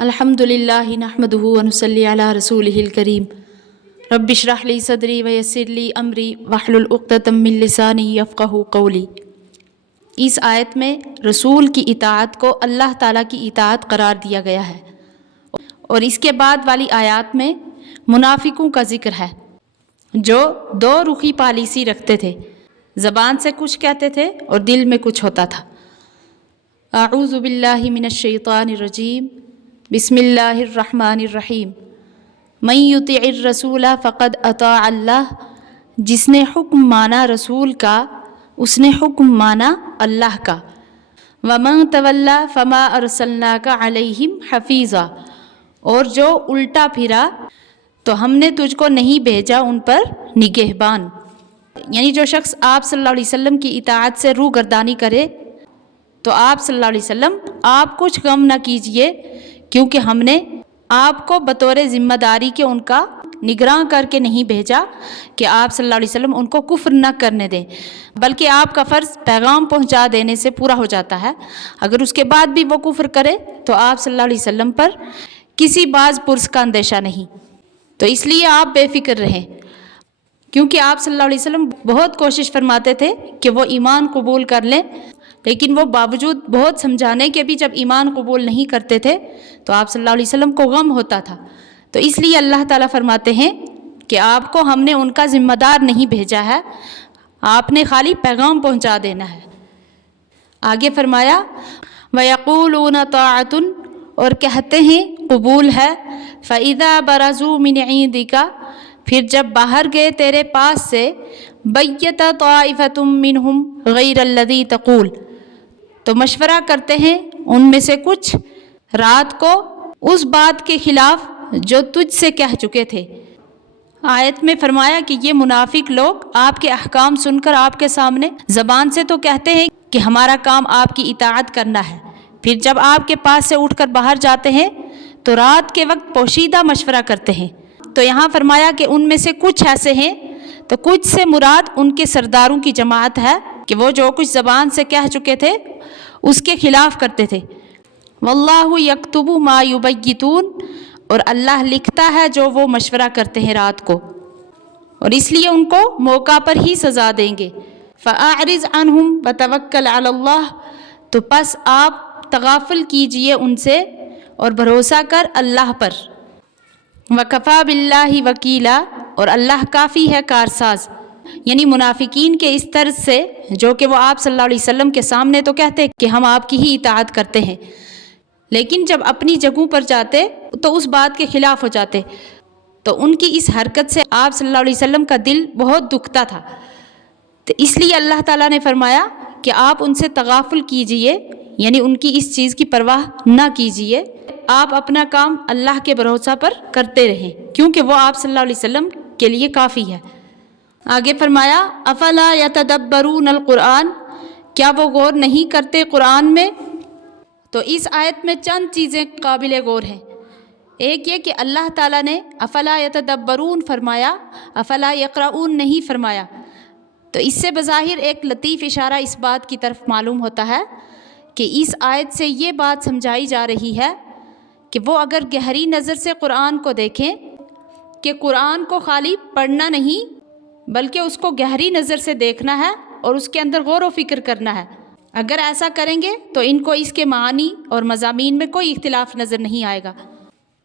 الحمدللہ نحمدہ ونصلی علی رسولہ الکریم رب اشرح لی صدری ویسر لی امری واحلل عقدۃ من لسانی یفقہوا قولی۔ اس آیت میں رسول کی اطاعت کو اللہ تعالیٰ کی اطاعت قرار دیا گیا ہے، اور اس کے بعد والی آیات میں منافقوں کا ذکر ہے جو دو رخی پالیسی رکھتے تھے، زبان سے کچھ کہتے تھے اور دل میں کچھ ہوتا تھا۔ اعوذ باللہ من الشیطان الرجیم، بسم اللہ الرحمن الرحیم۔ من یطع الرسول فقد اطاع اللہ، جس نے حکم مانا رسول کا اس نے حکم مانا اللہ کا۔ ومن تولی فما ارسلناک علیہم حفیظا، اور جو الٹا پھرا تو ہم نے تجھ کو نہیں بھیجا ان پر نگہبان۔ یعنی جو شخص آپ صلی اللہ علیہ وسلم کی اطاعت سے روگردانی کرے تو آپ صلی اللہ علیہ وسلم آپ کچھ غم نہ کیجئے، کیونکہ ہم نے آپ کو بطور ذمہ داری کے ان کا نگراں کر کے نہیں بھیجا کہ آپ صلی اللہ علیہ وسلم ان کو کفر نہ کرنے دیں، بلکہ آپ کا فرض پیغام پہنچا دینے سے پورا ہو جاتا ہے۔ اگر اس کے بعد بھی وہ کفر کرے تو آپ صلی اللہ علیہ وسلم پر کسی باز پرس کا اندیشہ نہیں، تو اس لیے آپ بے فکر رہیں، کیونکہ آپ صلی اللہ علیہ وسلم بہت کوشش فرماتے تھے کہ وہ ایمان قبول کر لیں، لیکن وہ باوجود بہت سمجھانے کے بھی جب ایمان قبول نہیں کرتے تھے تو آپ صلی اللہ علیہ وسلم کو غم ہوتا تھا۔ تو اس لیے اللہ تعالیٰ فرماتے ہیں کہ آپ کو ہم نے ان کا ذمہ دار نہیں بھیجا ہے، آپ نے خالی پیغام پہنچا دینا ہے۔ آگے فرمایا وَيَقُولُونَ طَاعَةٌ، اور کہتے ہیں قبول ہے، فَإِذَا بَرَزُوا مِنْ عِنْدِكَ، پھر جب باہر گئے تیرے پاس سے، بَيَّتَ طَائِفَةٌ مِّنْهُمْ غَيْرَ الَّذِي تَقُولُ، تو مشورہ کرتے ہیں ان میں سے کچھ رات کو اس بات کے خلاف جو تجھ سے کہہ چکے تھے۔ آیت میں فرمایا کہ یہ منافق لوگ آپ کے احکام سن کر آپ کے سامنے زبان سے تو کہتے ہیں کہ ہمارا کام آپ کی اطاعت کرنا ہے، پھر جب آپ کے پاس سے اٹھ کر باہر جاتے ہیں تو رات کے وقت پوشیدہ مشورہ کرتے ہیں۔ تو یہاں فرمایا کہ ان میں سے کچھ ایسے ہیں، تو کچھ سے مراد ان کے سرداروں کی جماعت ہے کہ وہ جو کچھ زبان سے کہہ چکے تھے اس کے خلاف کرتے تھے۔ واللہ یکتب ما یبیتون، اور اللہ لکھتا ہے جو وہ مشورہ کرتے ہیں رات کو، اور اس لیے ان کو موقع پر ہی سزا دیں گے۔ فاعرض عنہم وتوکل علی اللہ، تو پس آپ تغافل کیجئے ان سے اور بھروسہ کر اللہ پر۔ وکفی باللہ وکیلا، اور اللہ کافی ہے کارساز۔ یعنی منافقین کے اس طرز سے جو کہ وہ آپ صلی اللہ علیہ وسلم کے سامنے تو کہتے کہ ہم آپ کی ہی اطاعت کرتے ہیں، لیکن جب اپنی جگہوں پر جاتے تو اس بات کے خلاف ہو جاتے، تو ان کی اس حرکت سے آپ صلی اللہ علیہ وسلم کا دل بہت دکھتا تھا۔ تو اس لیے اللہ تعالیٰ نے فرمایا کہ آپ ان سے تغافل کیجئے، یعنی ان کی اس چیز کی پرواہ نہ کیجئے، آپ اپنا کام اللہ کے بھروسہ پر کرتے رہیں، کیونکہ وہ آپ صلی اللہ علیہ وسلم کے لیے کافی ہے۔ آگے فرمایا افلا یتدبرون القرآن، کیا وہ غور نہیں کرتے قرآن میں؟ تو اس آیت میں چند چیزیں قابل غور ہیں۔ ایک یہ کہ اللہ تعالیٰ نے افلا یتدبرون فرمایا، افلا یقرؤون نہیں فرمایا، تو اس سے بظاہر ایک لطیف اشارہ اس بات کی طرف معلوم ہوتا ہے کہ اس آیت سے یہ بات سمجھائی جا رہی ہے کہ وہ اگر گہری نظر سے قرآن کو دیکھیں کہ قرآن کو خالی پڑھنا نہیں بلکہ اس کو گہری نظر سے دیکھنا ہے اور اس کے اندر غور و فکر کرنا ہے، اگر ایسا کریں گے تو ان کو اس کے معانی اور مضامین میں کوئی اختلاف نظر نہیں آئے گا۔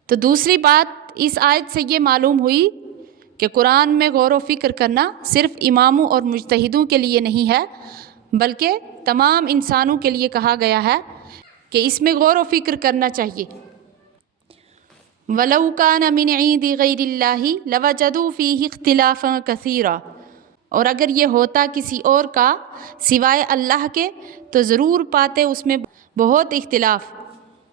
تو دوسری بات اس آیت سے یہ معلوم ہوئی کہ قرآن میں غور و فکر کرنا صرف اماموں اور مجتہدوں کے لیے نہیں ہے، بلکہ تمام انسانوں کے لیے کہا گیا ہے کہ اس میں غور و فکر کرنا چاہیے۔ وَلَوْ كَانَ مِنْ عِنْدِ غَيْرِ اللَّهِ لَوَجَدُوا فِيهِ اخْتِلَافًا كَثِيرًا، اور اگر یہ ہوتا کسی اور کا سوائے اللہ کے تو ضرور پاتے اس میں بہت اختلاف،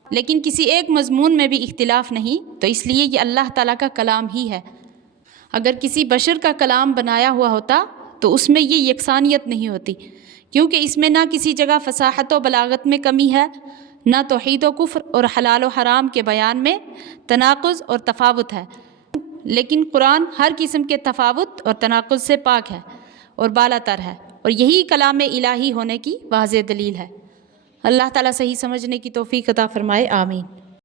لیکن کسی ایک مضمون میں بھی اختلاف نہیں، تو اس لیے یہ اللہ تعالیٰ کا کلام ہی ہے۔ اگر کسی بشر کا کلام بنایا ہوا ہوتا تو اس میں یہ یکسانیت نہیں ہوتی، کیونکہ اس میں نہ کسی جگہ فصاحت و بلاغت میں کمی ہے، نہ توحید و کفر اور حلال و حرام کے بیان میں تناقض اور تفاوت ہے، لیکن قرآن ہر قسم کے تفاوت اور تناقض سے پاک ہے اور بالا تر ہے، اور یہی کلام الہی ہونے کی واضح دلیل ہے۔ اللہ تعالیٰ صحیح سمجھنے کی توفیق عطا فرمائے، آمین۔